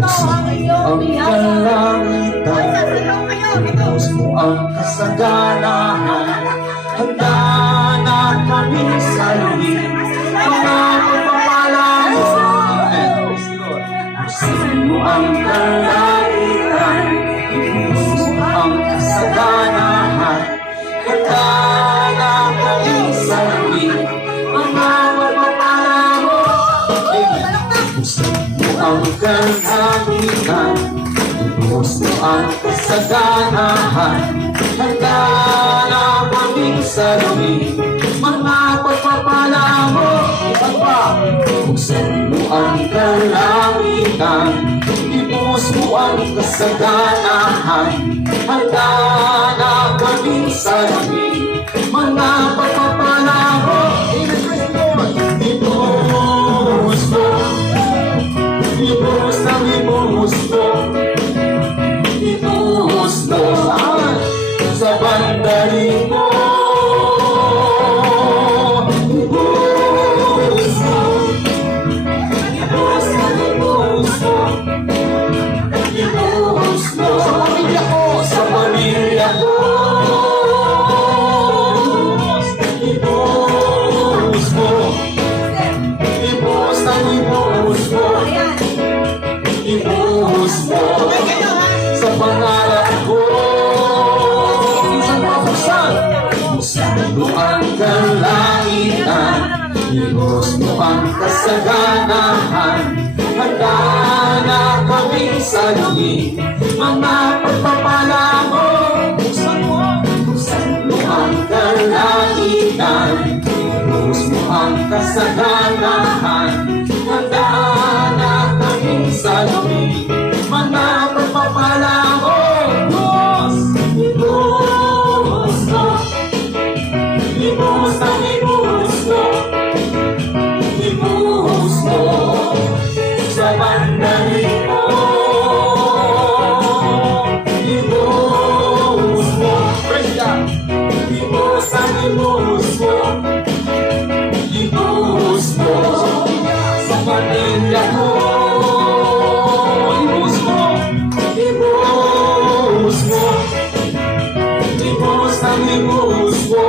ang kalangitan, Diyos mo ang kasaganahan. Handa na kami sa langit, mga pagpapala mo. Buksan mo ang kalangitan, Diyos mo ang kasaganahan. Handa na kami sa langit, mga pagpapala mo. Buksan mo ang kalangitan, Diyos mo ang kasaganahan. Handa na kami sa langit, mga pagpapala mo. Buksan mo ang kalangitan, Diyos mo ang kasaganahan. Handa na kami sa langit, mga pagpapala mo. Ibuhos mo, ibuhos na ibuhos mo, ibuhos mo sa bandali mo. Ibuhos mo, ibuhos na ibuhos mo, ibuhos mo sa pamilya ko, sa pamilya ko. Ibuhos mo, ibuhos na ibuhos mo, ibuhos mo sa pangarap ko. Buksan mo ang kalangitan, Diyos mo ang kasaganahan. Handa na kami sa langit, mga pagpapala mo. Buksan mo ang kalangitan, Diyos mo ang kasaganahan. Handa na kami sa langit, mga pagpapala mo. Ibuhos na ibuhos mo, ibuhos mo sa bandali mo. Ibuhos mo, ibuhos na ibuhos mo, ibuhos mo sa pamilya ko. Ibuhos mo, ibuhos mo, ibuhos na ibuhos mo,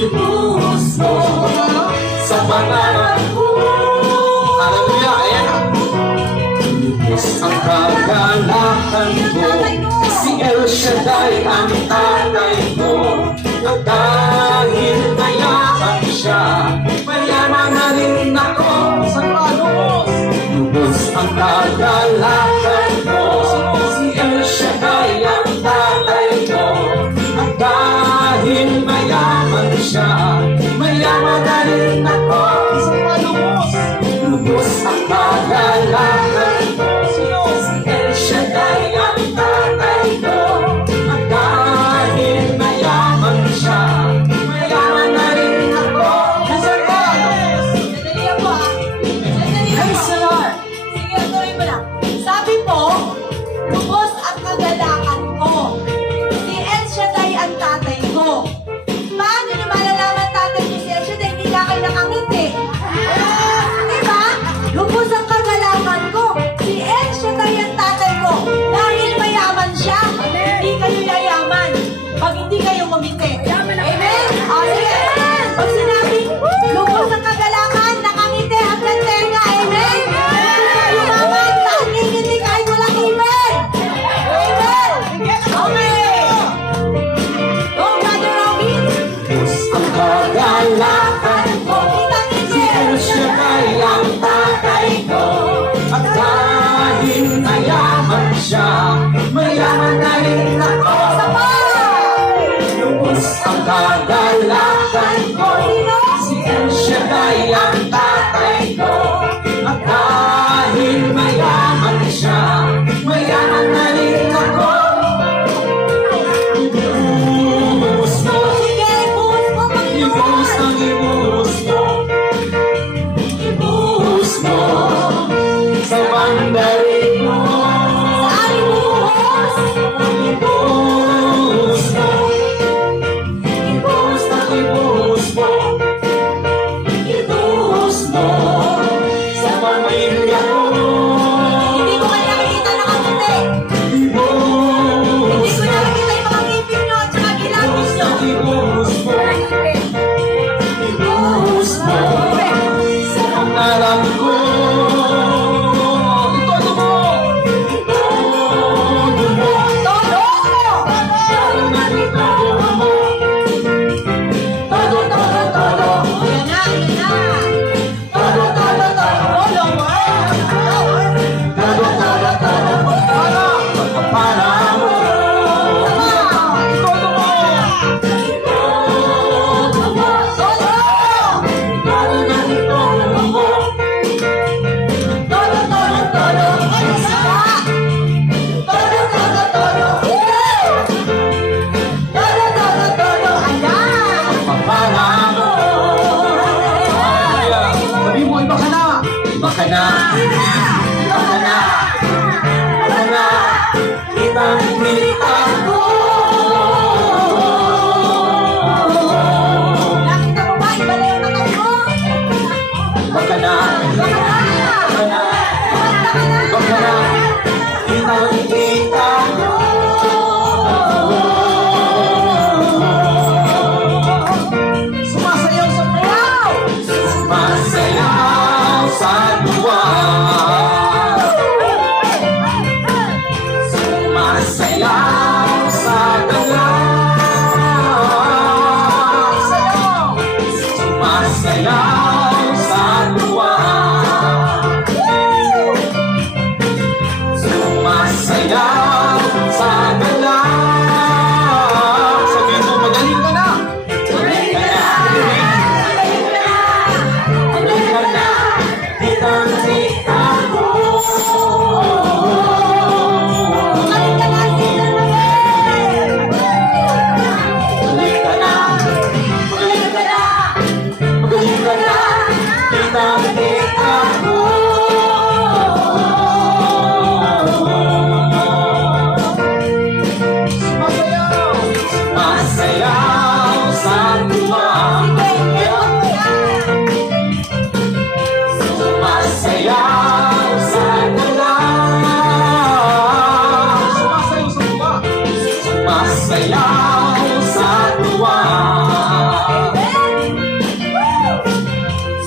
ibuhos mo sa pangarap ko. Hallelujah! Ayan na! Ibuhos ang kagalakan ko, si El Shaddai ang tatay ko. At dahil mayaman siya, mayaman na rin ako sa palubos. Ibuhos ang kagalakan ko, si El Shaddai ang tatay ko. At dahil mayaman siya, mayaman na rin ako sa palubos. Lubos ang kagalakan ko, si El Shaddai ang tatay ko. At dahil mayaman siya, mayaman na rin ako sa palubos. na, baka na, baka na, kitang-kita ko. Nakita mo ba? Iba na yung mata mo. Baka na, baka na, baka na, kitang-kita ko. Sumasayaw sa prayaw. Sumasayaw sa luwag, sumasayaw sa galaw, sumasayaw sa luwag, sumasayaw sa galaw. Sabihin mo, magaling ka na. Magaling ka na. Magaling ka na. Kitang-kita ko. Magaling ka na, Sister Mabel. Magaling ka na. Magaling ka na. Magaling ka na. Kitang-kita ko. Sumasayaw sa luwag, sumasayaw sa galaw, sumasayaw sa luwag,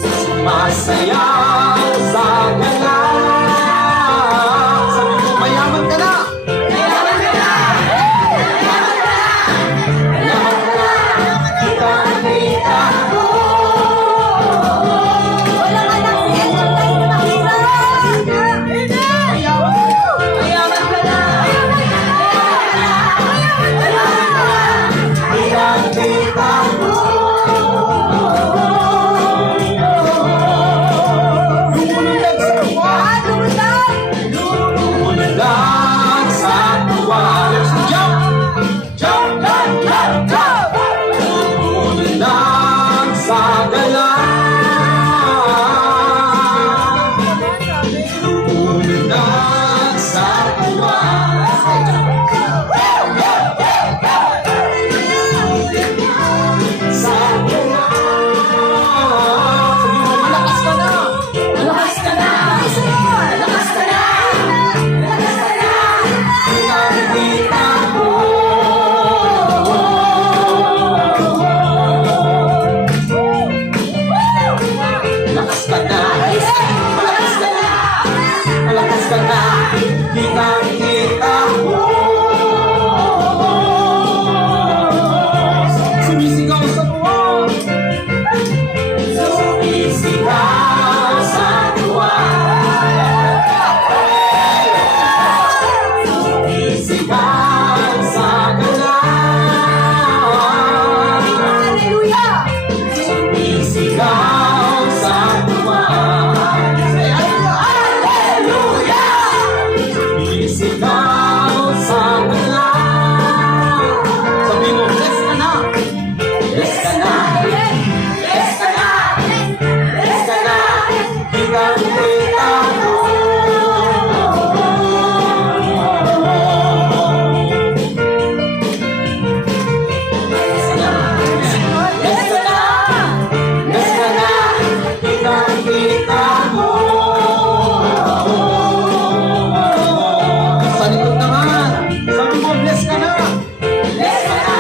sumasayaw sa galaw. Sabi mo, mayaman ka na. Mayaman ka na. Mayaman ka na. Kitang-kita ko. Walang anak si Edson tayo na makita. Mayaman ka na. Kitang-kita ko. Lumulag sa tuwa. Lumulag sa tuwa. Jump! Jump! Jump! Jump! Jump! Lumulag sa galaw. Lumulag sa tuwa. Sa galaw. Sabi mo, malakas ka na. Malakas ka na. Malakas ka na. Kitang-kita ko. Malakas ka na. Malakas ka na. Malakas ka na. Kitang-kita ko. Sumisigaw sa tuwa. Sumisigaw sa tuwa. Sumisigaw sa galaw. Hallelujah! Sumisigaw sa tuwa. Sumisigaw sa galaw. Sabi mo, bless ka na. Bless ka na. Bless ka na. Bless ka na. Kitang-kita ko. Bless ka na. Bless ka na. Bless ka na. Kitang-kita ko. Sa likod naman. Sabi mo, bless ka na. Bless ka na.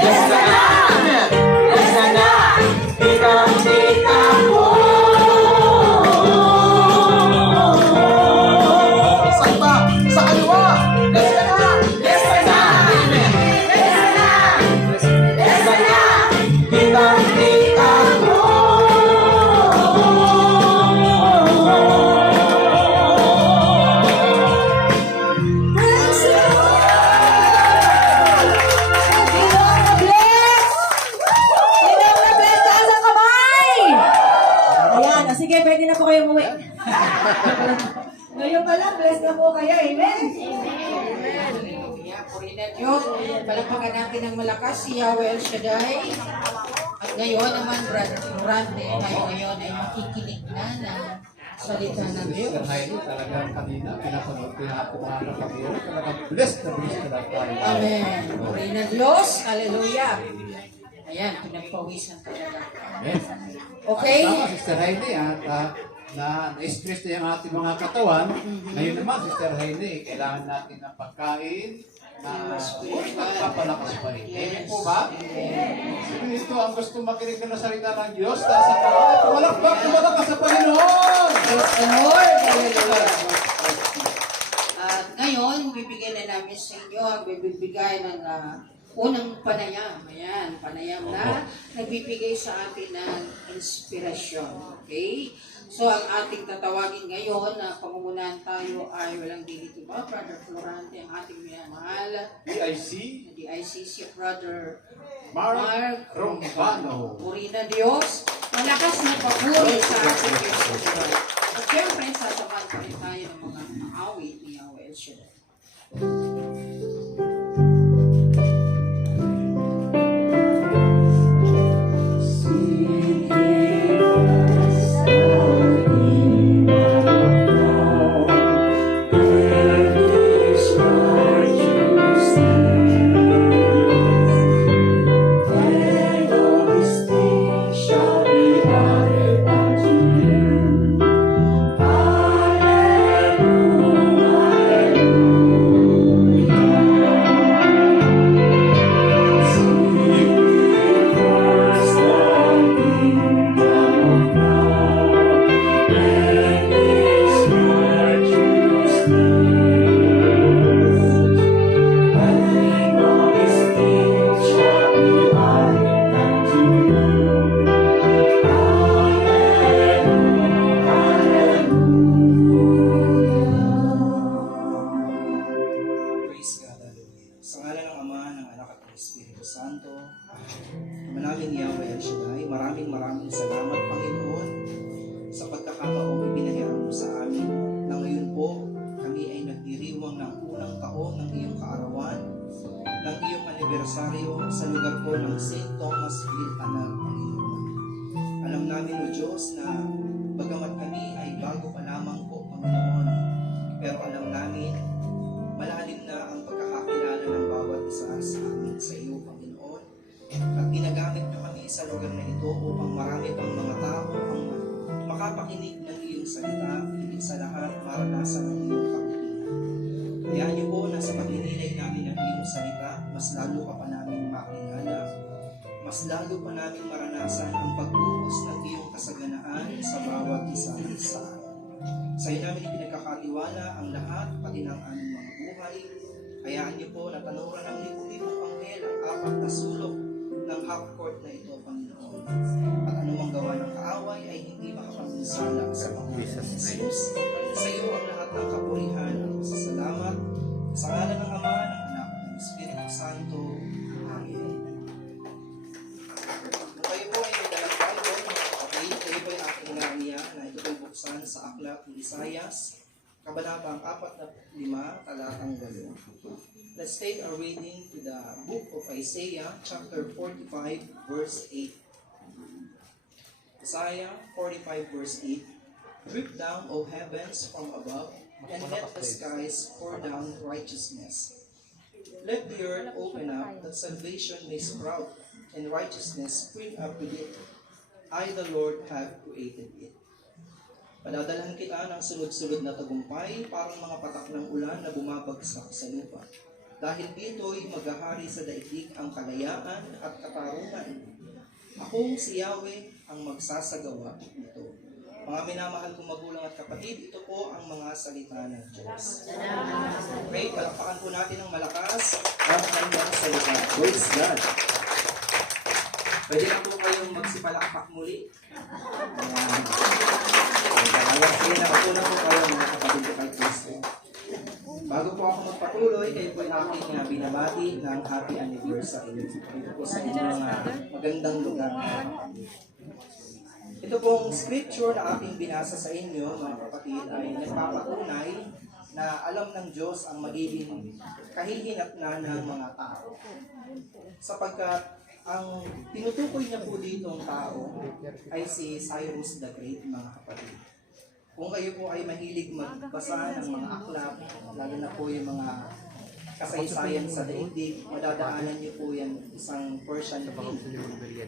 Bless ka na. Bless ka na. Kitang-kita ko. Sa iba, sa kaliwa. Bless ka na. Bless ka na. Bless ka na. Bless ka na. Kitang-kita ko. Praise you! Sino ang na-bless? Sino ang na-bless? Taas ang kamay! Ayan, o sige, pwede na po kayo umuwi. Ngayon pa lang, bless na po kayo. Amen? Purinan Diyos, palagpakan natin ng malakas si Yahweh El Shaddai. At ngayon naman, Brother Durante, tayo ngayon ay makikinig na ng salita ng Diyos. Sister Heidi, talagang kanina, pinapanood ko yung ating mga kapatid. Talagang blessed na tayo. Amen. Puri na Diyos. Hallelujah. Ayan, pinagpawisan talaga. Amen. Okay? Tama, Sister Heidi, at na-stress na yung ating mga katawan. Ngayon naman, Sister Heidi, kailangan natin ng pagkain na papalakas pa rin. Amen po ba? Sige, ito ang gusto makinig na salita ng Diyos. Taas ang kamay. Tumalakbak, tumalakas sa Panginoon! Praise the Lord. Hallelujah. At ngayon, bibigyan na namin sa inyo ang bibigay ng unang panayam. Ayan, panayam na nagbibigay sa atin ng inspirasyon. Okay? So, ang ating tatawagin ngayon na pangungunahan tayo ay walang dito ba? Brother Florante, ang ating minamahal. DIC, DIC si Brother Mark Rombano. Puri na Diyos. Malakas na papuri sa ating Diyos. At syempre, sasamahan pa rin tayo ng mga awit ni Yahweh El Shaddai. Praise God, hallelujah. Sa ngalan ng Ama, ng Anak at ng Espiritu Santo, manaming Yahweh El Shaddai, maraming salamat, Panginoon, sa pagkakataong ipinahiram mo sa amin na ngayon po kami ay nagdiriwang ng unang taon ng iyong kaarawan, ng iyong anibersaryo sa lugar po ng St. Thomas Villanal, Panginoon. Alam namin, O Diyos, na bagamat kami ay bago pa lamang po, Panginoon, pero alam namin malalim na ang pagkakakilala ng bawat isa sa amin sa iyo, Panginoon. At ginagamit niyo kami sa lugar na ito upang marami pang mga tao ang makapakinig ng iyong salita, higit sa lahat maranasan ang iyong kabutihan. Kaya niyo po na sa pagninilay namin ng iyong salita, mas lalo ka pa namin makilala, mas lalo pa namin maranasan ang pagbuhos ng iyong kasaganaan sa bawat isa sa amin. Sa iyo namin ipinagkakatiwala ang lahat, pati ng aming mga buhay. Hayaan niyo po na tanuran ng libo-libong anghel ang apat na sulok ng half-court na ito, Panginoon. At anumang gawa ng kaaway ay hindi makapagpinsala sa pangalan ng Jesus. Sa iyo ang lahat ng kapurihan at pasasalamat. Sa ngalan ng Ama, ng Anak, at ng Espiritu Santo. Amen. Kung kayo po ay may dalang Bible, mga kapatid, kayo po ay aking inaniya na ito ay buksan sa aklat ni Isaias, Kabanatang 45, talatang 8. Let's take our reading to the book of Isaiah, chapter 45, verse 8. Isaiah 45, verse 8. Drip down, O heavens, from above, and let the skies pour down righteousness. Let the earth open up, that salvation may sprout, and righteousness spring up with it. I, the Lord, have created it. Padadalhan kita ng sunod-sunod na tagumpay, parang mga patak ng ulan na bumabagsak sa lupa. Dahil dito'y maghahari sa daigdig ang kalayaan at katarungan. Akong si Yahweh ang magsasagawa nito. Mga minamahal kong magulang at kapatid, ito po ang mga salita ng Diyos. Okay, palakpakan po natin ng malakas ang kanyang salita. Praise God! Pwede lang po kayong magsipalakpak muli. Sige na, ako na po kayo mga kapatid ko kay Kristo. Bago po ako magpatuloy, kayo po yung aking binabati ng happy anniversary. Ito po sa inyong magandang lugar. Ito pong scripture na aking binasa sa inyo, mga kapatid, ay nagpapatunay na alam ng Diyos ang magiging kahihinatnan ng mga tao. Sapagkat ang tinutukoy niya po ditong tao ay si Cyrus the Great, mga kapatid. kung kayo po ay mahilig magbasa ng mga aklat, lalo na po yung mga kasaysayan sa daigdig, madadaanan niyo po yan isang Persian hymn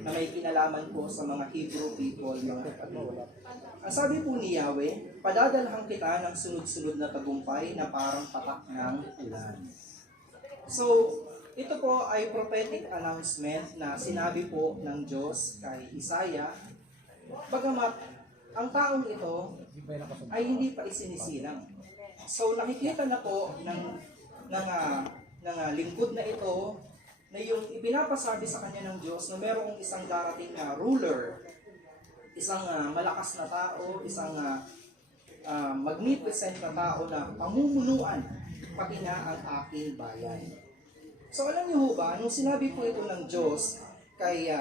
na may kinalaman po sa mga Hebrew people, mga kapatid. Ang sabi po ni Yahweh, padadalhan kita ng sunod-sunod na tagumpay na parang patak ng ulan. So, ito po ay prophetic announcement na sinabi po ng Diyos kay Isaiah, bagamat ang taong ito ay hindi pa isinisilang. So, nakikita na po ng lingkod na ito na yung ipinapasabi sa kanya ng Diyos na merong isang darating na ruler, isang malakas na tao, isang magnificent na tao na pamumunuan pati na ang aking bayan. So alam niyo ho ba, nung sinabi po ito ng Diyos kay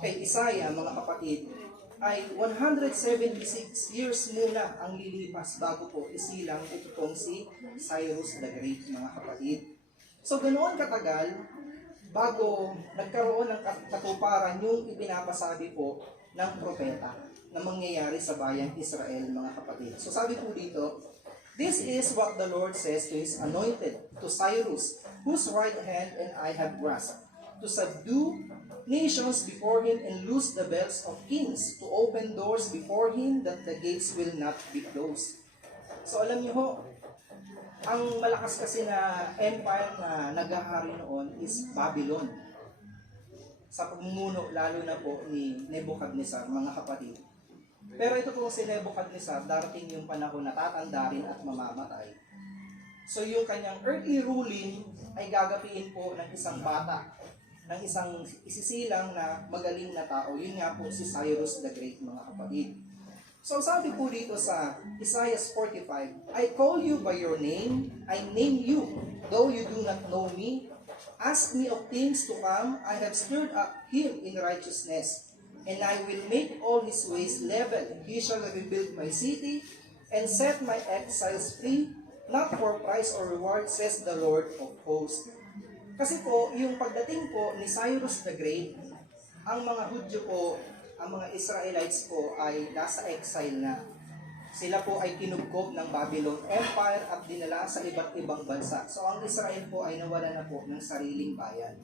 Isaiah, mga kapatid, ay 176 years muna ang lilipas bago po isilang ito pong si Cyrus the Great, mga kapatid. So ganoon katagal bago nagkaroon ng katuparan yung ipinapasabi po ng propeta na mangyayari sa bayang Israel, mga kapatid. So sabi po dito, this is what the Lord says to His anointed, to Cyrus, whose right hand and I have grasped, to subdue nations before him and loose the belts of kings, to open doors before him that the gates will not be closed. So alam niyo ho, ang malakas kasi na empire na naghahari noon is Babylon. Sa pamumuno lalo na po ni Nebuchadnezzar, mga kapatid. Pero ito po si Nebuchadnezzar, darating yung panahon na tatanda rin at mamamatay. So yung kanyang earthly ruling ay gagapiin po ng isang bata, ng isang isisilang na magaling na tao. Yun nga po si Cyrus the Great, mga kapatid. So sabi po dito sa Isaiah 45, I call you by your name, I name you, though you do not know me. Ask me of things to come, I have stirred up him in righteousness, and I will make all his ways level. He shall rebuild my city, and set my exiles free, not for price or reward, says the Lord of hosts. Kasi po, yung pagdating po ni Cyrus the Great, ang mga Hudyo po, ang mga Israelites po ay nasa exile na. Sila po ay kinugkob ng Babylon Empire at dinala sa iba't ibang bansa. So ang Israel po ay nawala na po ng sariling bayan.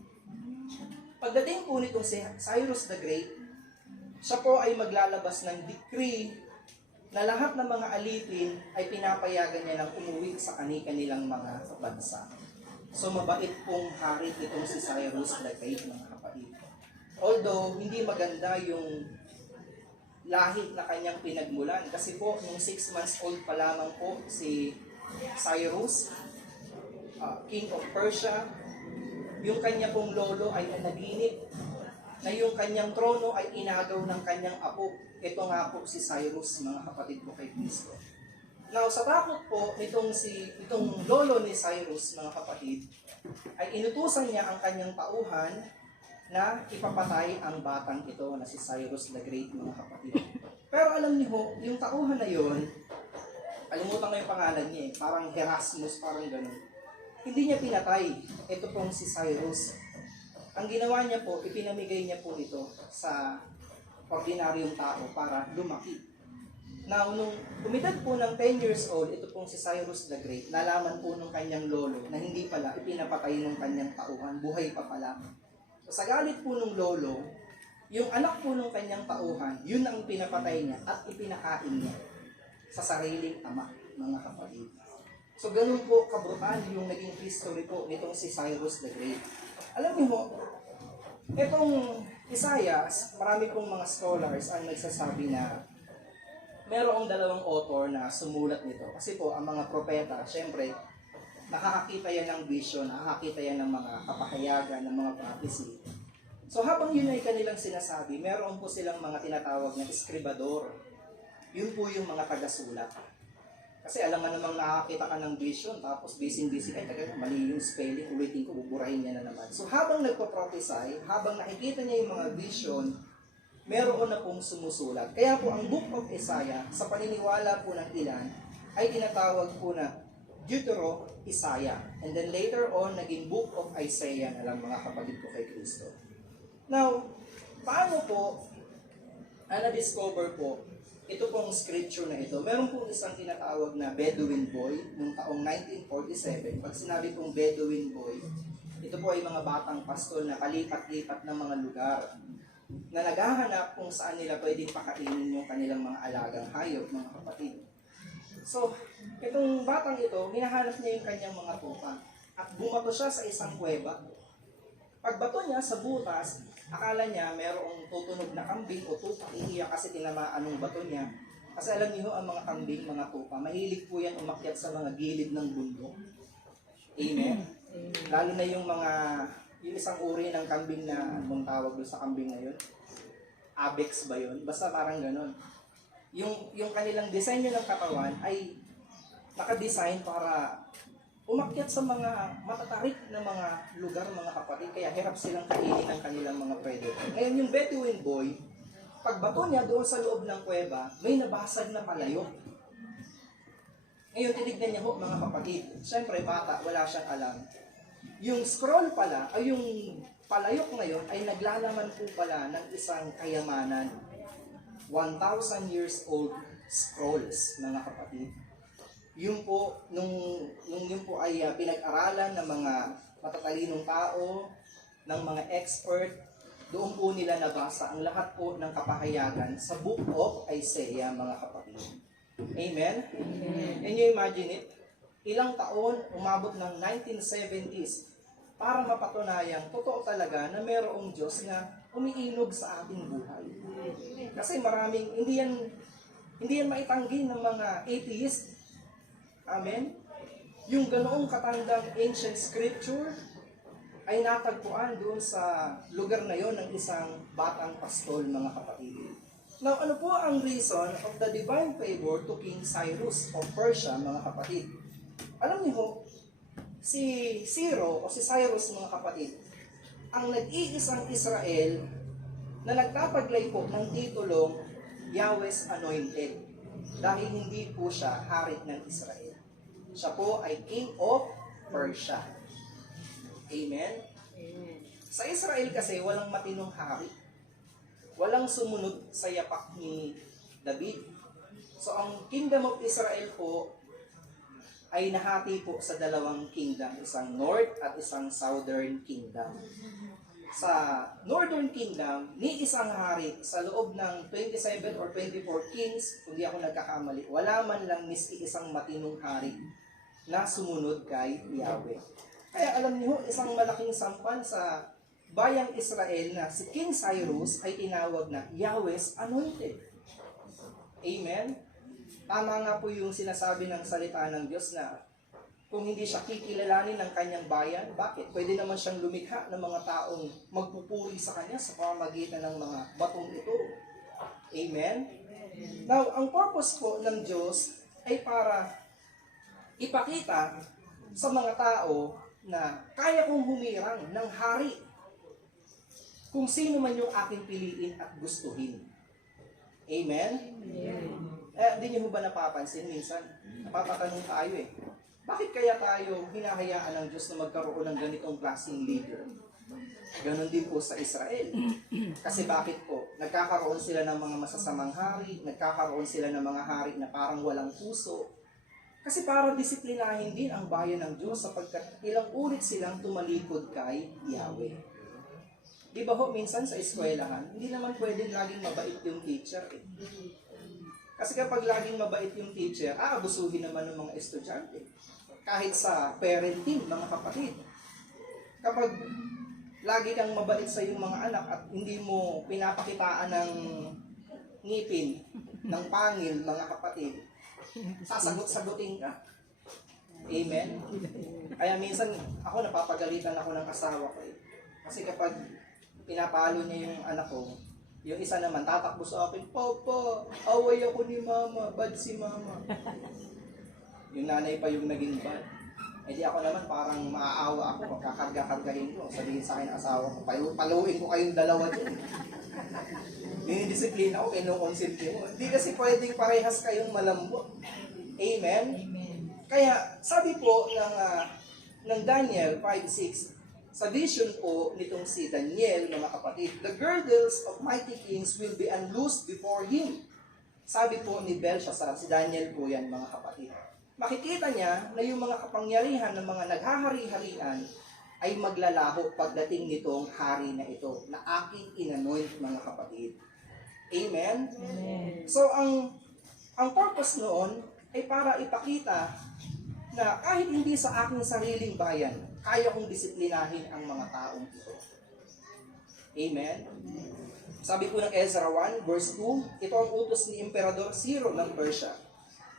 Pagdating po nitong si Cyrus the Great, siya po ay maglalabas ng decree na lahat ng mga alipin ay pinapayagan niya ng umuwi sa kanilang mga bansa. So mabait pong hari itong si Cyrus the Great, mga kapatid. Although hindi maganda yung lahi na kanyang pinagmulan. Kasi po, nung 6 months old pa lamang po si Cyrus, King of Persia, yung kanya pong lolo ay naginip na yung kanyang trono ay inagaw ng kanyang apo. Ito nga po si Cyrus, mga kapatid ko kay Kristo. Now, sa takot po itong lolo ni Cyrus, mga kapatid, ay inutusan niya ang kanyang tauhan na ipapatay ang batang ito na si Cyrus the Great, mga kapatid. Pero alam niyo ho, yung tauhan na yon, kalimutan ko yung pangalan niya parang Erasmus, parang ganun. Hindi niya pinatay ito pong si Cyrus. Ang ginawa niya po, ipinamigay niya po ito sa ordinaryong tao para lumaki. Now, nung umidad po ng 10 years old, ito pong si Cyrus the Great, nalaman po ng kanyang lolo na hindi pala ipinapatay ng kanyang tauhan, buhay pa pala. So, sa galit po ng lolo, yung anak po ng kanyang tauhan, yun ang pinapatay niya at ipinakain niya sa sariling ama, mga kapatid. So, ganun po kabrutal yung naging history po nitong si Cyrus the Great. Alam niyo mo, itong Isaiah, marami pong mga scholars ang nagsasabi na merong dalawang author na sumulat nito. Kasi po, ang mga propeta, syempre, nakakakita yan ng vision, nakakakita yan ng mga kapahayagan, ng mga prophecy. So habang yun ay kanilang sinasabi, meron po silang mga tinatawag na eskribador. Yun po yung mga tagasulat. Kasi alam mo namang nakakita ka ng vision, tapos busy-busy ka, mali yung spelling, ulitin ko, buburahin niya na naman. So habang nagpo-prophesy, habang nakikita niya yung mga vision, meron na pong sumusulat. Kaya po ang Book of Isaiah, sa paniniwala po ng ilan, ay tinatawag po na Deutero-Isaiah. And then later on, naging Book of Isaiah na lang, mga kapatid ko kay Kristo. Now, paano po na-discover po, ito pong scripture na ito, meron pong isang tinatawag na Bedouin boy noong taong 1947. Pag sinabi pong Bedouin boy, ito po ay mga batang pastol na kalipat-lipat ng mga lugar na naghahanap kung saan nila pwedeng pakainin yung kanilang mga alagang hayop, mga kapatid. So, itong batang ito, hinahanap niya yung kanyang mga tupa at bumato siya sa isang kuweba. Pagbato niya sa butas, akala niya merong tutunog na kambing o tupa, iiyak kasi tinamaan ng bato niya. Kasi alam niyo ang mga kambing, mga tupa, mahilig po yan umakyat sa mga gilid ng bundok. Amen? Lalo na yung isang uri ng kambing na, anong tawag doon sa kambing na yun? Abex ba yun? Basta parang ganon. Yung kanilang disenyo ng katawan ay nakadesign para umakyat sa mga matatarik na mga lugar, mga kapatid, kaya hirap silang kainin ang kanilang mga predator. Ngayon yung Bedouin boy, pagbato niya doon sa loob ng kuweba, may nabasag na palayok. Ngayon tinignan niya ho, mga kapatid, siyempre bata, wala siyang alam. Yung scroll pala, ay yung palayok ngayon ay naglalaman po pala ng isang kayamanan. 1,000 years old scrolls, mga kapatid. Yung po, nung yun po ay pinag-aralan ng mga matatalinong tao, ng mga expert, doon po nila nabasa ang lahat po ng kapahayagan sa Book of Isaiah, mga kapatid. Amen? Can you imagine it? Ilang taon, umabot ng 1970s, para mapatunayang totoo talaga na mayroong Diyos na umiinog sa ating buhay. Kasi maraming, hindi yan maitanggi ng mga atheist. Amen? Yung ganoong katandang ancient scripture ay natagpuan doon sa lugar na yon ng isang batang pastol, mga kapatid. Now, ano po ang reason of the divine favor to King Cyrus of Persia, mga kapatid? Alam niyo, si Ciro o si Cyrus, mga kapatid, ang nag-iisang Israel na nagtapaglay po ng titulong Yahweh's Anointed dahil hindi po siya hari ng Israel. Siya po ay King of Persia. Amen? Sa Israel kasi walang matinong hari. Walang sumunod sa yapak ni David. So ang Kingdom of Israel po ay nahati po sa dalawang kingdom, isang North at isang Southern Kingdom. Sa Northern Kingdom, ni isang hari sa loob ng 27 or 24 kings, kung di ako nagkakamali, wala man lang miski isang matinong hari na sumunod kay Yahweh. Kaya alam niyo, isang malaking sampal sa bayang Israel na si King Cyrus ay tinawag na Yahweh's Anointed. Amen? Tama nga po yung sinasabi ng salita ng Diyos na kung hindi siya kikilalanin ng kanyang bayan, bakit? Pwede naman siyang lumikha ng mga taong magpupuri sa kanya sa pamamagitan ng mga batong ito. Amen? Now, ang purpose po ng Diyos ay para ipakita sa mga tao na kaya kong humirang ng hari kung sino man yung aking piliin at gustuhin. Amen? Hindi niyo ba napapansin minsan? Napapatanong tayo bakit kaya tayo hinahayaan ng Diyos na magkaroon ng ganitong klaseng leader? Ganon din po sa Israel. Kasi bakit po? Nagkakaroon sila ng mga masasamang hari, nagkakaroon sila ng mga hari na parang walang puso. Kasi para disiplinahin din ang bayan ng Diyos sapagkat ilang ulit silang tumalikod kay Yahweh. Di ba ho, minsan sa eskwelahan, hindi naman pwedeng laging mabait yung teacher Kasi kapag laging mabait yung teacher, aabusuhin naman ng mga estudyante. Kahit sa parenting, mga kapatid. Kapag lagi kang mabait sa iyong mga anak at hindi mo pinapakitaan ng ngipin, ng pangil, mga kapatid, sasagot-sagutin ka. Amen? Kaya minsan, ako napapagalitan ako ng asawa ko Kasi kapag pinapalo niya yung anak ko, yung isa naman, tatakbo sa akin, Papa, away ako ni Mama, bad si Mama. Yung nanay pa yung naging bad. Eh di ako naman parang maaawa ako, magkakarga-kargahin ko. Sabihin sa akin ng asawa ko, paluin ko kayong dalawa dyan. Dinidisiplina ko, kinukonsente mo. Hindi kasi pwedeng parehas kayong malambot. Amen? Kaya sabi po ng Daniel 5:6, sa vision po nitong si Daniel, mga kapatid, the girdles of mighty kings will be unloosed before him. Sabi po ni Belshazzar, si Daniel po yan, mga kapatid. Makikita niya na yung mga kapangyarihan ng mga naghahari-harian ay maglalaho pagdating nitong hari na ito, na aking inanoint, mga kapatid. Amen? So, ang purpose noon ay para ipakita na kahit hindi sa aking sariling bayan, kaya kong disiplinahin ang mga taong ito. Amen? Sabi po ng Ezra 1, verse 2, ito ang utos ni Emperador Ciro ng Persia.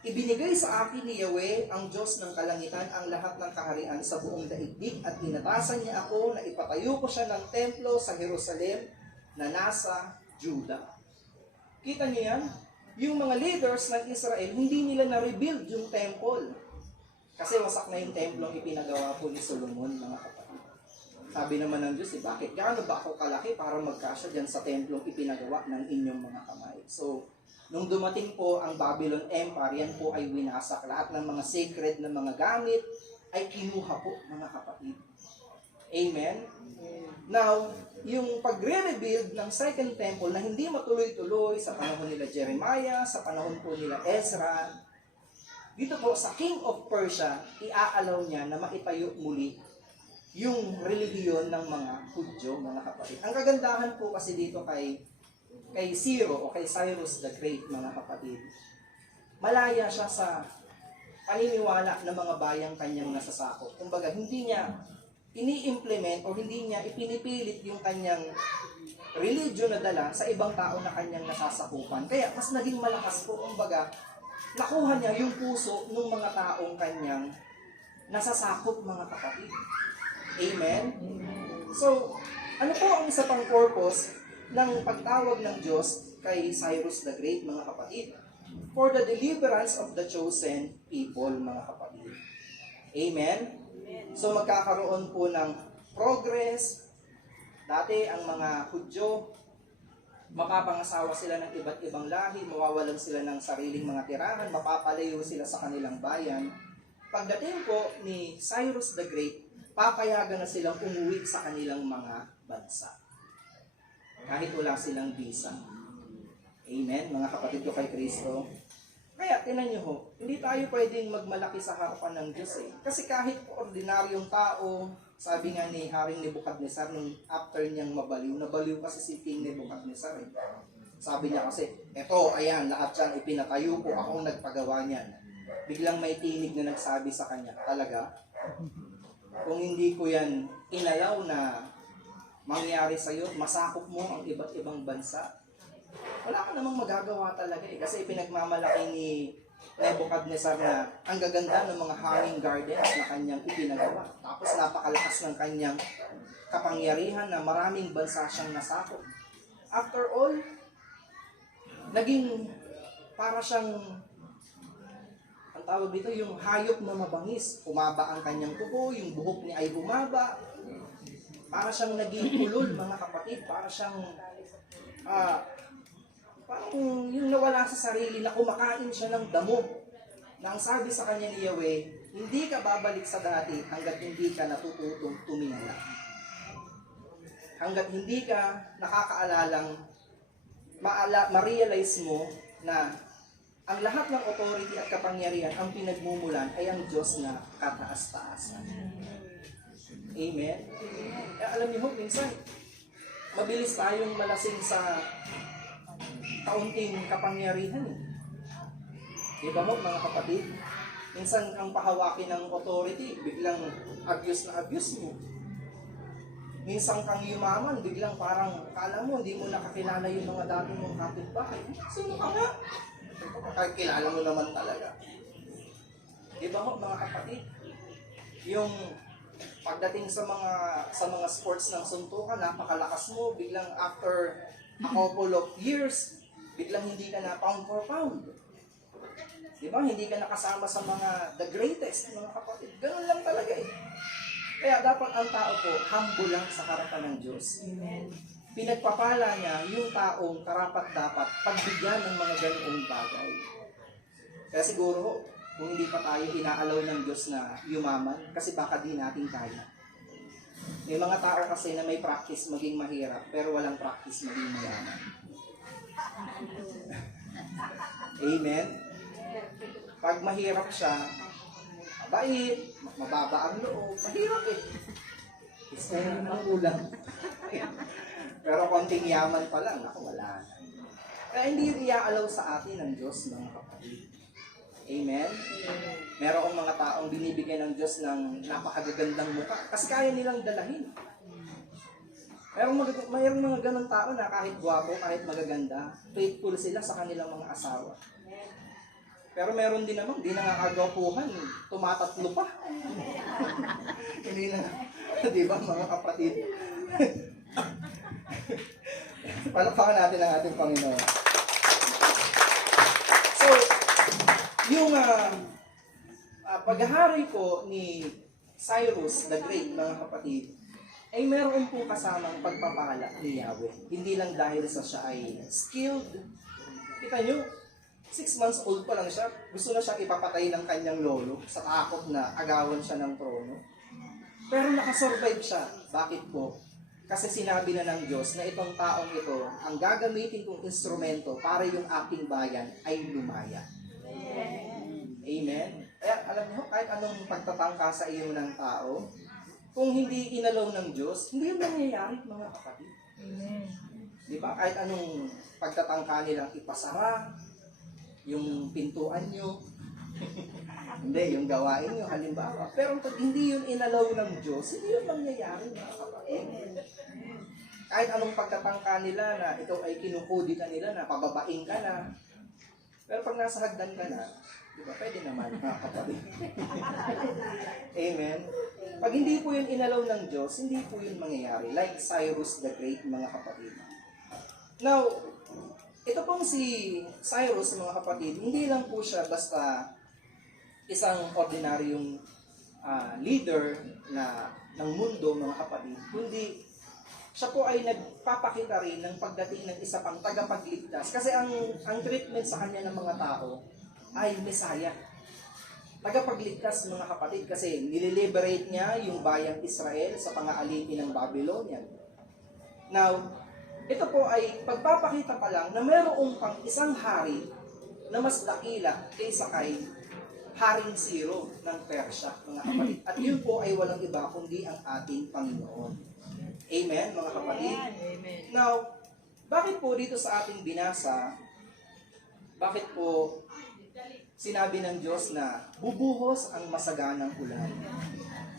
Ibinigay sa akin ni Yahweh, ang Diyos ng kalangitan, ang lahat ng kaharian sa buong daigdig at inatasan niya ako na ipatayo ko siya ng templo sa Jerusalem na nasa Juda. Kita niyo yan? Yung mga leaders ng Israel, hindi nila na-rebuild yung temple. Kasi wasak na yung templong ipinagawa po ni Solomon, mga kapatid. Sabi naman ng Diyos, bakit gaano ba ako kalaki para magkasya dyan sa templong ipinagawa ng inyong mga kamay? So, nung dumating po ang Babylon Empire, yan po ay winasak. Lahat ng mga sacred na mga gamit ay kinuha po, mga kapatid. Amen? Now, yung pagre-rebuild ng Second Temple na hindi matuloy-tuloy sa panahon nila Jeremiah, sa panahon po nila Ezra, dito po sa King of Persia, iaalaw niya na maitayo muli yung relihiyon ng mga Hudyo, mga kapatid. Ang kagandahan po kasi dito kay Ciro o kay Cyrus the Great, mga kapatid, malaya siya sa paniniwala ng mga bayang kanyang nasasakop. Kumbaga, hindi niya ini-implement o hindi niya ipinipilit yung kanyang religion na dala sa ibang tao na kanyang nasasakupan. Kaya mas naging malakas po, kumbaga, nakuha niya yung puso ng mga taong kanyang nasasakop, mga kapatid. Amen? So, ano po ang isa pang purpose ng pagtawag ng Diyos kay Cyrus the Great, mga kapatid? For the deliverance of the chosen people, mga kapatid. Amen? So, magkakaroon po ng progress. Dati, ang mga Hudyo, mapapangasawa sila ng iba't ibang lahi, mawawalan sila ng sariling mga tirahan, mapapalayo sila sa kanilang bayan. Pagdating po ni Cyrus the Great, papayagan na silang umuwi sa kanilang mga bansa. Kahit wala silang visa. Amen, mga kapatid ko kay Kristo. Kaya, tinan nyo ho, hindi tayo pwedeng magmalaki sa harapan ng Diyos eh. Kasi kahit ordinaryong tao, sabi nga ni Haring Nebuchadnezzar, nung after niyang nabaliw kasi si King Nebuchadnezzar eh. Sabi niya kasi, eto, ayan, lahat yan ipinatayo ko, akong nagpagawa niyan. Biglang may tinig na nagsabi sa kanya, talaga? Kung hindi ko yan inalaw na mangyari sa'yo, masakop mo ang iba't ibang bansa, wala ka namang magagawa talaga eh. Kasi pinagmamalaki ni Nebuchadnezzar na ang gaganda ng mga hanging gardens na kanyang ipinagawa. Tapos napakalakas ng kanyang kapangyarihan na maraming bansa siyang nasakop. After all, naging para siyang, ang tawag dito, yung hayop na mabangis. Humaba ang kanyang kuko, yung buhok niya ay humaba. Para siyang naging ulol, mga kapatid. Para siyang, parang yung nawala sa sarili na kumakain siya ng damo. Na ang sabi sa kanya ni Yahweh, hindi ka babalik sa dati hanggat hindi ka natututong tumingala. Hanggat hindi ka nakakaalalang ma-realize mo na ang lahat ng authority at kapangyarihan ang pinagmumulan ay ang Diyos na kataas-taasan. Amen? Alam niyo, minsan, mabilis tayong malasing sa kaunting kapangyarihan. Diba mo, mga kapatid? Minsan, ang pahawakin ng authority, biglang abuse na abuse mo. Minsan kang yumaman, biglang parang, kala mo, hindi mo nakakilala yung mga dati mong kapitbahay. Sino ka nga? Kilala mo naman talaga. Diba mo, mga kapatid? Yung pagdating sa mga sports ng suntukan, napakalakas mo, biglang after a couple of years, biglang hindi ka na pound for pound. Diba? Hindi ka nakasama sa mga the greatest, mga kapatid. Ganun lang talaga eh. Kaya dapat ang tao po, humble lang sa harapan ng Diyos. Amen. Pinagpapala niya yung taong karapat-dapat pagbigyan ng mga ganoong bagay. Kaya siguro, kung hindi pa tayo inaalaw ng Diyos na yumaman, kasi baka di natin kaya. May mga tao kasi na may practice maging mahirap, pero walang practice maging mayaman. Amen? Pag mahirap siya, mabait, mababa ang loob, mahirap eh. Isa ang ulam. Pero konting yaman pa lang, ako wala na. Kaya hindi yun i-allow sa atin ng Diyos, mga kapatid. Amen? Meron mga taong binibigyan ng Diyos ng napakagagandang mukha kasi kaya nilang dalahin. Mayroong mga ganong tao na kahit gwapo, kahit magaganda, faithful sila sa kanilang mga asawa. Pero meron din naman, di nakakagwapuhan, tumatatlo pa. Hindi na, di ba mga kapatid? Palakpakan natin ang ating Panginoon. So, yung paghahari po ni Cyrus the Great, mga kapatid, ay meron po kasamang pagpapala ni Yahweh. Hindi lang dahil sa siya ay skilled. Kita nyo, 6 months old pa lang siya, gusto na siyang ipapatay ng kanyang lolo sa takot na agawan siya ng trono. Pero nakasurvive siya. Bakit po? Kasi sinabi na ng Diyos na itong taong ito, ang gagamitin kong instrumento para yung aking bayan ay lumaya. Amen? Kaya alam niyo, kahit anong pagtatangka sa iyo ng tao, kung hindi inalaw ng Diyos, hindi yung nangyayari, mga kapatid. Amen. Di ba? Kahit anong pagtatangka nilang ipasara, yung pintuan nyo, hindi, yung gawain nyo, halimbawa. Pero pag hindi yun inalaw ng Diyos, hindi yun mangyayari, mga kapatid. Kahit anong pagtatangka nila na ito ay kinukudi ka nila na pababain ka na. Pero pag nasa hagdan ka na, di ba, pwede naman, mga kapatid. Amen. Pag hindi po yun inalaw ng Diyos, hindi po yun mangyayari. Like Cyrus the Great, mga kapatid. Now, ito pong si Cyrus, mga kapatid, hindi lang po siya basta isang ordinaryong leader ng mundo, mga kapatid, kundi siya po ay nagpapakita rin ng pagdating ng isa pang tagapagligtas. Kasi ang treatment sa kanya ng mga tao ay Messiah. Tagapagligtas, mga kapatid, kasi nililiberate niya yung bayang Israel sa pang-aalipin ng Babylonian. Now, ito po ay pagpapakita pa lang na mayroong pang isang hari na mas dakila kaysa kay Haring Ciro ng Persya, mga kapatid. At yun po ay walang iba kundi ang ating Panginoon. Amen, mga kapatid? Amen. Now, bakit po dito sa ating binasa, bakit po sinabi ng Diyos na bubuhos ang masaganang ulan?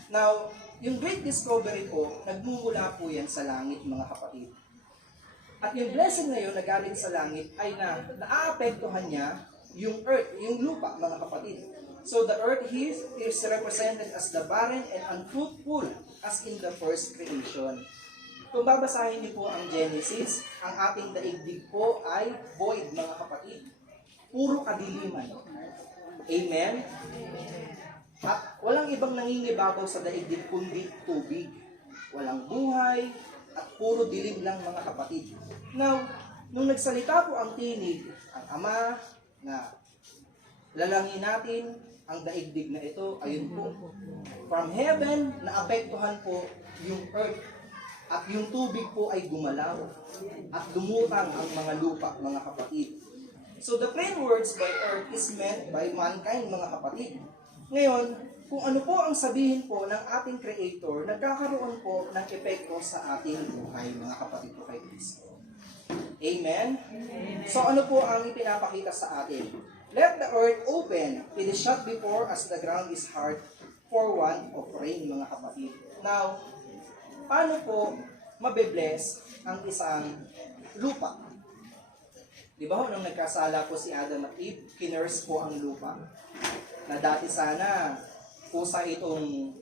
Now, yung great discovery po, nagmumula po yan sa langit, mga kapatid. At yung blessing na yun na galing sa langit ay naaapektuhan niya yung earth, yung lupa, mga kapatid. So the earth here is represented as the barren and unfruitful as in the first creation. Kung babasahin niyo po ang Genesis, ang ating daigdig po ay void, mga kapatid. Puro kadiliman. Amen? At walang ibang nangingibabaw sa daigdig kundi tubig. Walang buhay, at puro dilim lang, mga kapatid. Now, nung nagsalita po ang tinig, ang Ama, na lalangin natin ang daigdig na ito, ayun po. From heaven, naapektuhan po yung earth. At yung tubig po ay gumalaw. At lumutang ang mga lupa, mga kapatid. So the plain words by earth is meant by mankind, mga kapatid. Ngayon, kung ano po ang sabihin po ng ating Creator, nagkakaroon po ng epekto sa ating buhay, mga kapatid po kay Kristo. Amen? So ano po ang ipinapakita sa atin? Let the earth open, it is shut before as the ground is hard for want of rain, mga kapatid. Now, paano po mabe-bless ang isang lupa? Di ba nung nagkasala po si Adam at Eve, kinurse po ang lupa? Na dati sana, kusa itong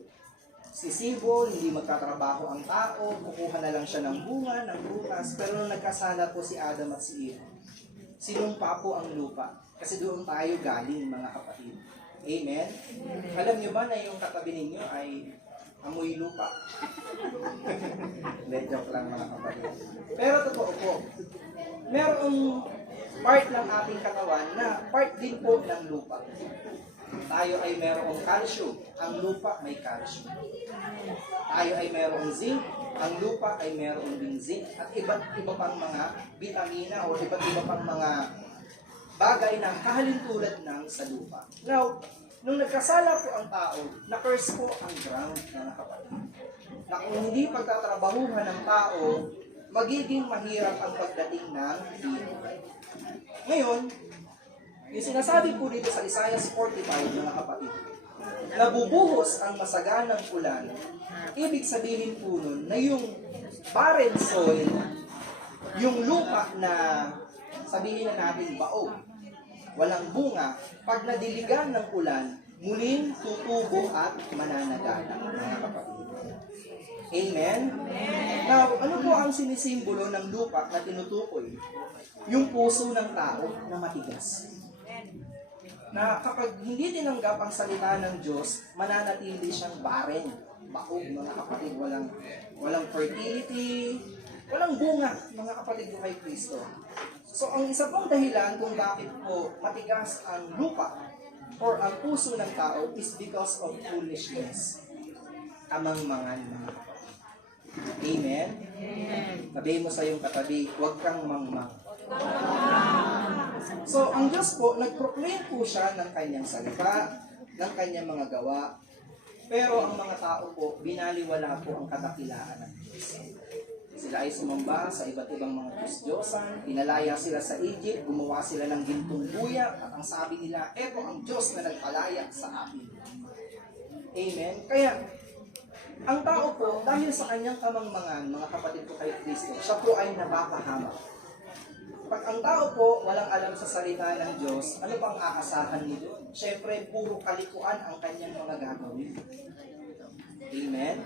sisibol, hindi magtatrabaho ang tao, kukuha na lang siya ng bunga, ng prutas. Pero nung nagkasala po si Adam at si Eve, sinumpa po ang lupa. Kasi doon tayo galing, mga kapatid. Amen? Alam niyo ba na yung katabi ninyo ay amoy lupa? Hindi, joke lang, mga kapatid. Pero totoo po, merong part ng ating katawan na part din po ng lupa. tayo ay mayroong calcium. Ang lupa may calcium. Tayo ay mayroong zinc. Ang lupa ay mayroong ding zinc. At iba't iba pang mga vitamina o iba't iba pang mga bagay na kahalintulad ng sa lupa. Now, nung nagkasala po ang tao, na-curse po ang ground, mga kapatid. Na kung hindi pagtatrabahuhan ng tao, magiging mahirap ang pagdating ng hirap. Ngayon, yung sinasabi po dito sa Isaiah 45, mga kapatid, nabubuhos ang masaganang ulan, ibig sabihin po nun na yung barren soil, yung lupa na sabihin na natin baog, walang bunga, pag nadiligan ng ulan, muling tutubo at mananagana, mga kapatid. Amen? Now, ano po ang sinisimbolo ng lupa na tinutukoy? Yung puso ng tao na matigas. Na kapag hindi tinanggap ang salita ng Diyos, mananatili siyang barren, baog, mga kapatid, walang fertility, walang bunga, mga kapatid ko kay Kristo. So, ang isa pong dahilan kung bakit po matigas ang lupa or ang puso ng tao is because of foolishness. Kamangmangan, mga kapatid. Amen? Sabihin mo sa iyong katabi, huwag kang mangmang. So, ang Diyos po, nag-proclaim po siya ng kanyang salita, ng kanyang mga gawa, pero ang mga tao po, binaliwala po ang kadakilaan ng Diyos. Sila ay sumamba sa iba't ibang mga Diyos-Diyosan, pinalaya sila sa Egypt, gumawa sila ng gintong buya, at ang sabi nila, eto ang Diyos na nagpalaya sa amin. Amen? Kaya, ang tao po, dahil sa kanyang kamangmangan, mga kapatid ko kay Kristo, siya po ay napapahamak. Pag ang tao po walang alam sa salita ng Diyos, ano pang aasahan mo doon? Siyempre, puro kalikuan ang kanyang mga gagawin. Amen?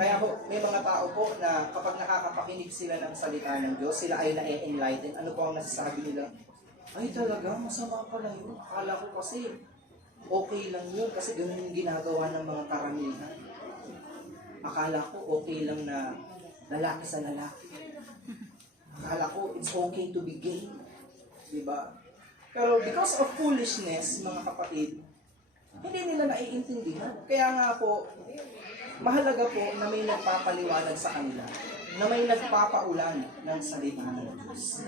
Kaya po, may mga tao po na kapag nakakapakinig sila ng salita ng Diyos, sila ay na-enlighten. Ano po ang nasasabi nila? Ay talaga, masama pala yun. Akala ko kasi okay lang yun kasi ganun yung ginagawa ng mga karamihan. Akala ko okay lang na lalaki sa lalaki. Akala ko it's okay to be gay. Diba? Pero because of foolishness, mga kapatid, hindi nila naiintindihan. Kaya nga po, mahalaga po na may nagpapaliwanag sa kanila, na may nagpapaulan ng salita ng Diyos.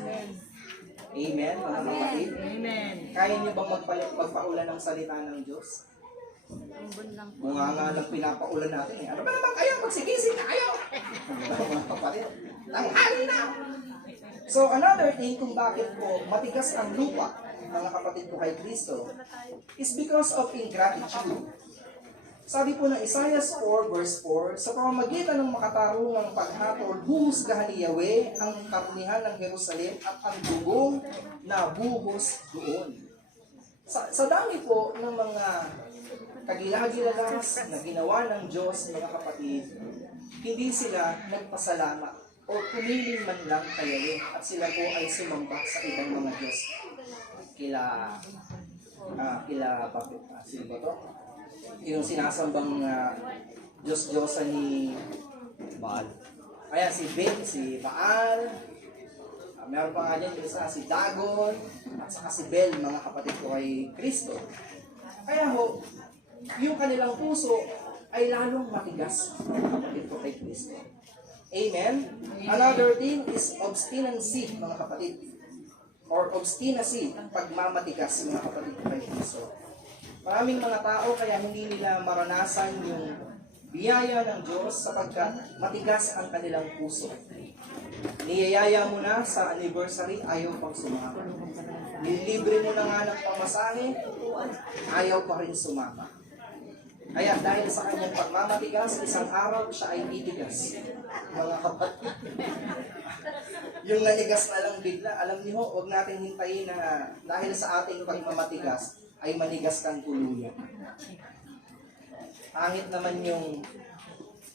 Amen, mga kapatid? Amen. Kaya niyo bang magpaulan ng salita ng Diyos? Bunga nga lang pinapaulan natin eh. Ano ba naman kayo? Magsigising na kayo! Mga kapatid, tanghali na! So another thing kung bakit po matigas ang lupa, mga kapatid ko kay Kristo, is because of ingratitude. Sabi po ng Isaiah 4 verse 4, sa pamamagitan ng makatarungang paghatol, huhusgahan ni Yahweh ang karunihan ng Jerusalem at ang dugong na buhos doon. Sa dami po ng mga kagilagilalas na ginawa ng Diyos, mga kapatid, hindi sila nagpasalamat o kumiling man lang kay Yahweh at sila po ay sumamba sa ibang mga Diyos. Sino ba to? Yung sinasambang Diyos-Diyosan ni Baal. Kaya si Baal, meron pa nga dyan yung isa, si Dagon, at saka si Bel, mga kapatid ko kay Kristo. Kaya ho, yung kanilang puso ay lalong matigas, mga kapatid ko kay Kristo. Amen? Another thing is obstinacy, mga kapatid. Or obstinacy, pagmamatigas, mga kapatid ko kay Kristo. Maraming mga tao kaya hindi nila maranasan yung biyaya ng Diyos sapagkat matigas ang kanilang puso. Niyayaya mo na sa anniversary, ayaw pang sumama. Nilibre mo na nga ng pamasahe, ayaw pa rin sumama. Kaya dahil sa kanyang pagmamatigas, isang araw siya ay titigas. Mga kapatid. Yung nanigas na lang bigla, alam niyo, huwag natin hintayin na dahil sa ating pagmamatigas, ay manigas kang tuluyan. Pangit naman yung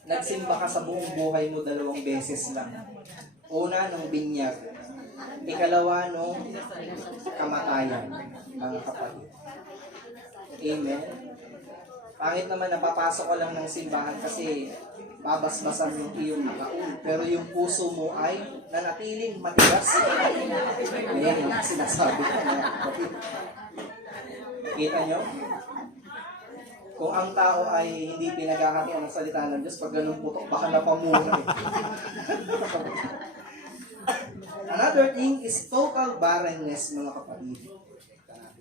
nagsimba ka sa buong buhay mo 2 beses lang. Una, nung binyag. Ikalawa, nung kamatayan, mga kapatid. Amen? Pangit naman, napapasok ka lang ng simbahan kasi babasbasan yung iyong nakaul. Pero yung puso mo ay nanatiling matigas. Ayan yung sinasabi ko, mga kapatid. Kita nyo? Kung ang tao ay hindi pinaghahatian ng salita ng Diyos, pag ganun putok, baka napamura eh. Another thing is total barrenness, mga kapatid.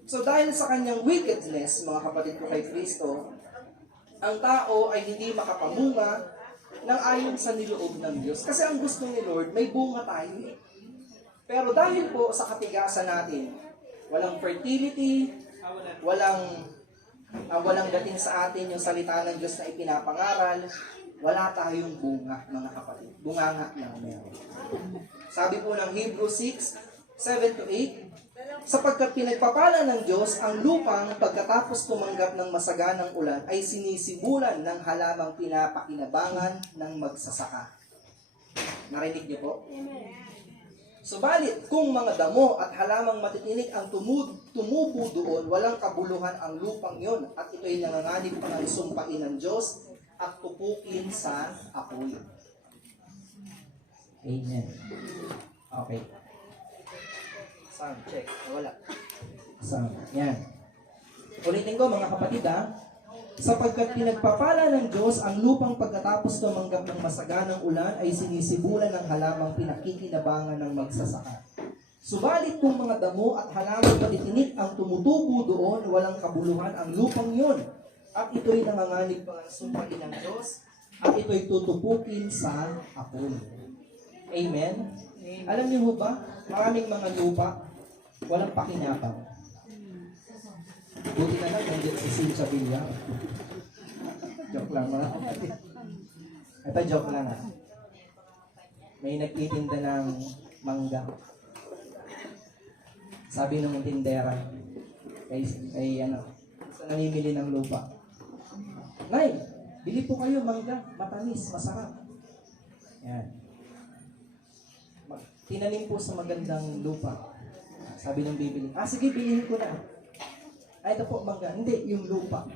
So dahil sa kanyang wickedness, mga kapatid ko kay Kristo, ang tao ay hindi makapamunga ng ayon sa niloob ng Diyos. Kasi ang gusto ni Lord, may bunga tayo eh. Pero dahil po sa katigasan natin, walang fertility, walang dating sa atin yung salita ng Diyos na ipinapangaral, wala tayong bunga, mga kapatid. Bunganga lang meron. Sabi po ng Hebrews 6:7-8, sapagkat pinagpapala ng Diyos ang lupang pagkatapos tumanggap ng masaganang ulan ay sinisibulan ng halamang pinapakinabangan ng magsasaka. Narinig niyo po? Subalit, kung mga damo at halamang matitinik ang tumubo doon, walang kabuluhan ang lupang yon at ito'y nanganganib pa ng sumpain ng Diyos at tupukin sa apoy. Amen. Okay. Sound check. Wala. Sound. Yan. Ulitin ko mga kapatid sapagkat pinagpapala ng Diyos ang lupang pagkatapos tumanggap ng masaganang ulan ay sinisibulan ng halamang pinakikinabangan ng magsasaka. Subalit kung mga damo at halamang matitinik ang tumutubo doon, walang kabuluhan ang lupang yon. At ito'y nanganganib pa ng sumpain ng Diyos at ito'y tutupukin sa apoy. Amen? Alam niyo ho ba, maraming mga lupa, walang pakinabang. Buti na lang, nandiyan si Cynthia Villa. Joke lang mga kapatid. Ito joke lang May nagtitinda ng mangga. Sabi ng tindera, sa namimili ng lupa, Nay, bili po kayo mangga, matamis, masarap. Yan. Tinanim po sa magandang lupa. Sabi ng bibili, sige, bilihin ko na. Ito po, mangga. Hindi, yung lupa.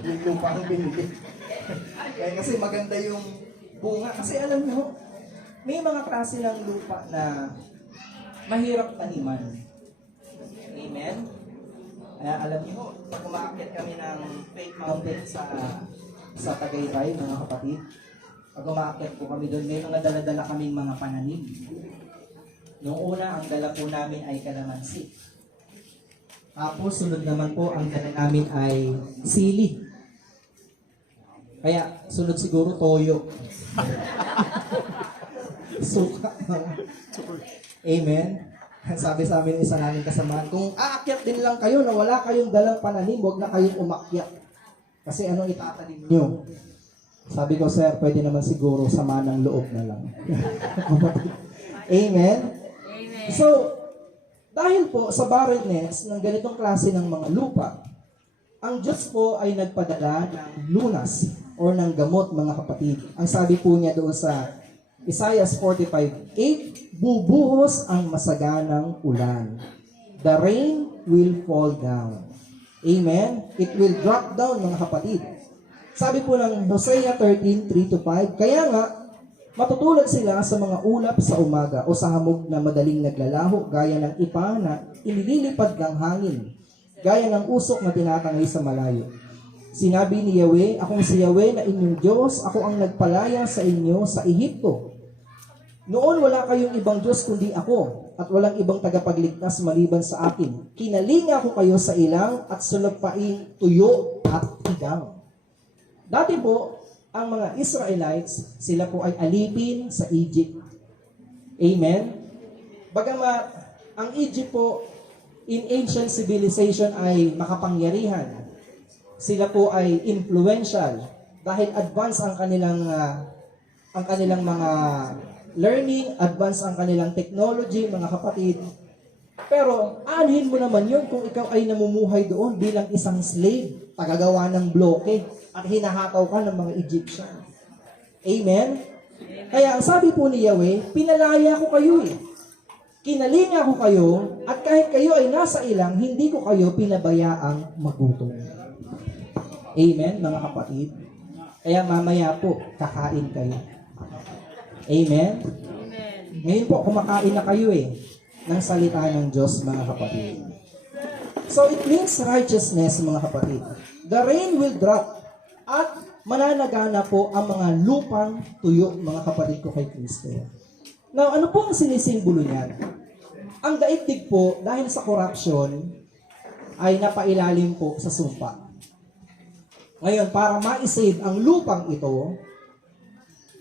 Yung lupa ang binili. Kaya kasi maganda yung bunga. Kasi alam nyo, may mga klase ng lupa na mahirap taniman. Amen? Kaya alam nyo, pag umaakyat kami ng Faith Mountain sa Tagaytay, mga kapatid, pag umaakyat po kami doon, may mga dala-dala kaming mga pananim. Noong una, ang dala po namin ay kalamansi. Tapos, sunod naman po, ang dala namin ay sili. Kaya, sunod siguro toyo. Suka. Amen? Sabi sa amin isa namin kasamahan, kung aakyat din lang kayo na wala kayong dalang pananim, huwag na kayong umakyat. Kasi anong itatanim nyo? Sabi ko, sir, pwede naman siguro sama ng loob na lang. Amen? So, dahil po sa barrenness ng ganitong klase ng mga lupa, ang Diyos po ay nagpadala ng lunas o ng gamot, mga kapatid. Ang sabi po niya doon sa Isaiah 45:8, bubuhos ang masaganang ulan. The rain will fall down. Amen? It will drop down, mga kapatid. Sabi po ng Hosea 13:3-5, kaya nga, matutulad sila sa mga ulap sa umaga o sa hamog na madaling naglalaho gaya ng ipa na inililipad ng hangin, gaya ng usok na tinatangay sa malayo. Sinabi ni Yahweh, akong si Yahweh na inyong Diyos, ako ang nagpalaya sa inyo sa Ehipto. Noon wala kayong ibang Diyos kundi ako, at walang ibang tagapagligtas maliban sa akin. Kinalinga ko kayo sa ilang at sulapain tuyo at tigang. Dati po, ang mga Israelites, sila po ay alipin sa Egypt. Amen? Bagamat, ang Egypt po, in ancient civilization ay makapangyarihan. Sila po ay influential dahil advance ang kanilang mga learning, advance ang kanilang technology, mga kapatid. Pero, aanhin mo naman yun kung ikaw ay namumuhay doon bilang isang slave, tagagawa ng bloke, at hinahataw ka ng mga Egyptian. Amen? Kaya ang sabi po ni Yahweh, pinalaya ko kayo Kinalinga ko kayo, at kahit kayo ay nasa ilang, hindi ko kayo pinabayaang magutom. Amen, mga kapatid? Kaya mamaya po, kakain kayo. Amen? Ngayon po, kumakain na kayo ng salita ng Diyos, mga kapatid. So, it means righteousness, mga kapatid. the rain will drop at mananagana po ang mga lupang tuyo, mga kapatid ko kay Kristo. Now, ano po ang sinisimbolo niyan? Ang daigdig po, dahil sa corruption, ay napailalim po sa sumpa. Ngayon, para ma-save ang lupang ito,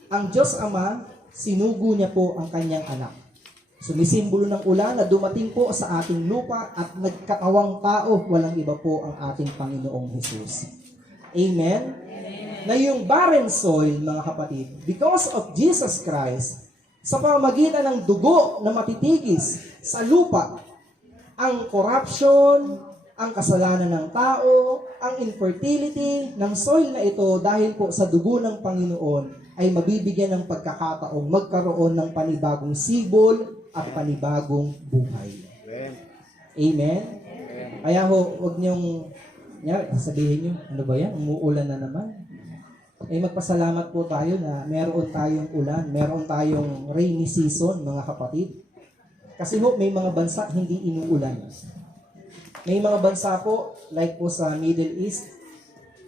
ang Diyos Ama, sinugo niya po ang kanyang anak. Sumisimbolo ng ulan na dumating po sa ating lupa at nagkakawang tao, walang iba po ang ating Panginoong Jesus. Amen? Na yung barren soil, mga kapatid, because of Jesus Christ, sa pamamagitan ng dugo na matitigis sa lupa, ang corruption, ang kasalanan ng tao, ang infertility ng soil na ito dahil po sa dugo ng Panginoon ay mabibigyan ng pagkakataong magkaroon ng panibagong sibol at panibagong buhay. Amen? Kaya wag niyong sabihin niyo, ano ba yan? Umuulan na naman. Magpasalamat po tayo na meron tayong ulan, meron tayong rainy season, mga kapatid. Kasi may mga bansa hindi inuulan. May mga bansa po, like po sa Middle East,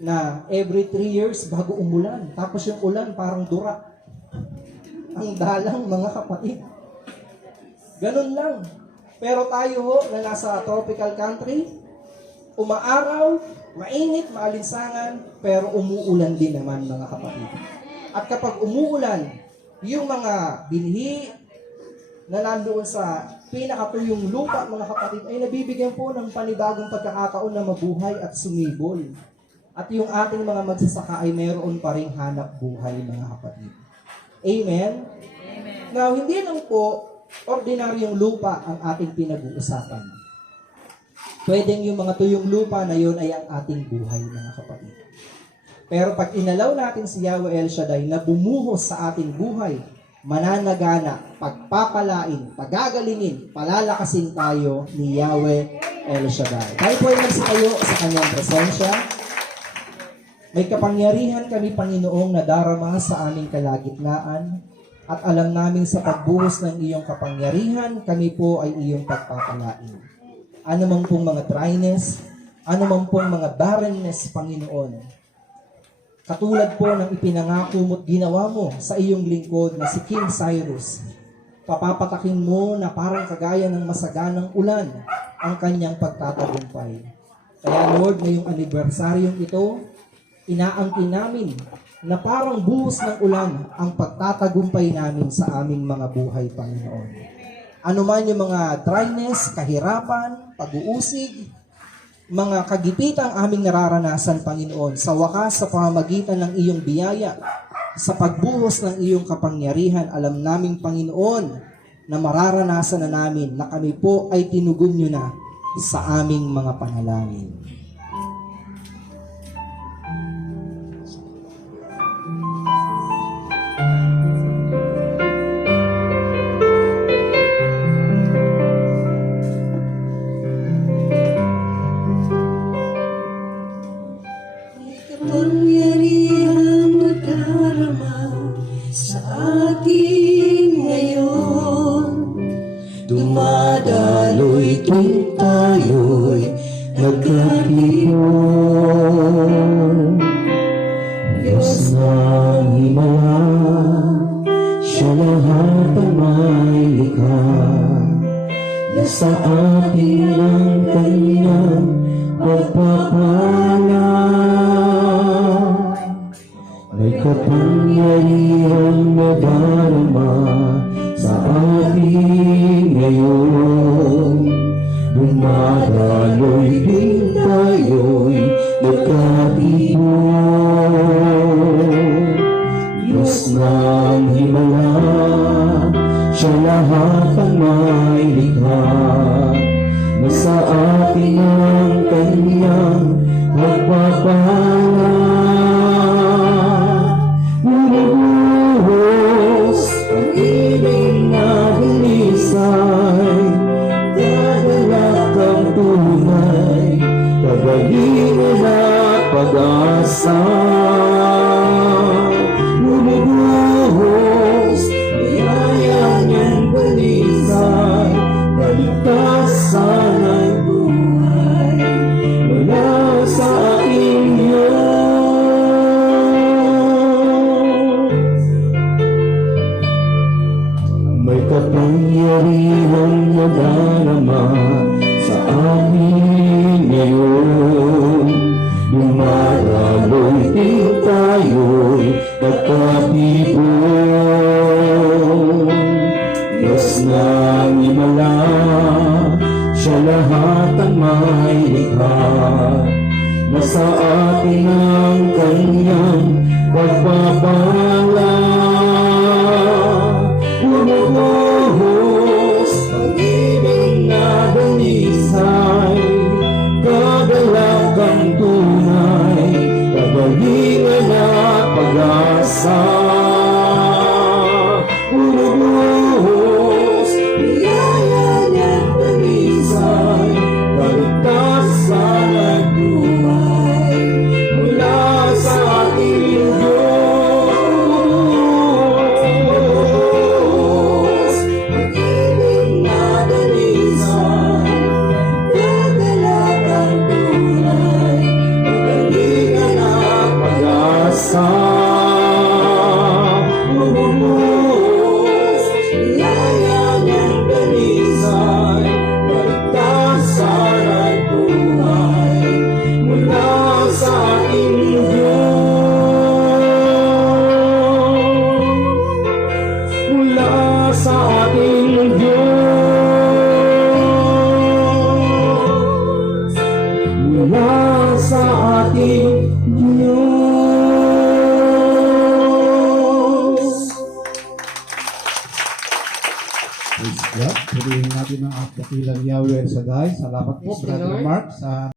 na every 3 years bago umulan. Tapos yung ulan parang dura. Ang dalang, mga kapatid. Ganun lang. Pero tayo na nasa tropical country, umaaraw, mainit, maalinsangan, pero umuulan din naman, mga kapatid. At kapag umuulan, yung mga binhi na nandoon sa pinakatuyong lupa, mga kapatid, ay nabibigyan po ng panibagong pagkakataon na mabuhay at sumibol. At yung ating mga magsasaka ay mayroon pa ring hanap buhay, mga kapatid. Amen? Amen. Now, hindi lang po ordinaryong lupa ang ating pinag-uusapan. Pwedeng yung mga tuyong lupa na yun ay ang ating buhay, mga kapatid. Pero pag inalaw natin si Yahweh El Shaddai na bumuhos sa ating buhay, mananagana, pagpapalain, pagagalingin, palalakasin tayo ni Yahweh El Shaddai. Tayo po ay magsitayo sa kanyang presensya. May kapangyarihan kami, Panginoong, na darama sa aming kalagitnaan at alam namin sa pagbuhos ng iyong kapangyarihan, kami po ay iyong pagpapalain. Ano man pong mga dryness, ano man pong mga barrenness, Panginoon, katulad po ng ipinangako mo't ginawa mo sa iyong lingkod na si King Cyrus, papapatakin mo na parang kagaya ng masaganang ulan ang kanyang pagtatagumpay. Kaya Lord, ngayong anibersaryong ito, inaangkin namin na parang buhos ng ulan ang pagtatagumpay namin sa aming mga buhay, Panginoon. Ano man yung mga dryness, kahirapan, pag-uusig, mga kagipitang aming nararanasan, Panginoon, sa wakas sa pamamagitan ng iyong biyaya, sa pagbuhos ng iyong kapangyarihan, alam naming, Panginoon, na mararanasan na namin na kami po ay tinugon nyo na sa aming mga panalangin. Kapangyarihang magdarama sa atin ngayon. Dumadaloy tuwing tayo'y nagkakilyon. Diyos ng Himala, siya lahat ang may likha. Nasa atin ang kanyang pagpapala. May kapangyarihang nadarama sa atin ngayon. Dumadaloy din tayo'y nagkatipon. Diyos ng Himala, siya lahat ang may likha. Nasa atin ang kanyang pagpapala. Bumubuhos ang iling na bulisay, dadalak ang tunay, kagalingan at pag-asa. Bumubuhos, biyaya niyang bulisay, kaligtasan ang buhay, mula sa aking kalupatan may likha. Nasa atin ang kanyang pagpapala. Bumubuhos pag-ibig na danisay, kagalagang tunay, kagalingan at pag-asa. Bumubuhos biyaya at danisay, kaligtasan at buhay mula sa ating Diyos. Pag-ibig na danisay, kagalagang tunay, kagalingan at pag-asa. Bumubuhos biyaya at danisay, kaligtasan at buhay mula sa ating Diyos. Mula sa ating Diyos. Mula sa ating Diyos. Praise God. Purihin natin ang dakilang Yahweh El Shaddai. Salamat po, Praise the Brother Lord. Mark, sa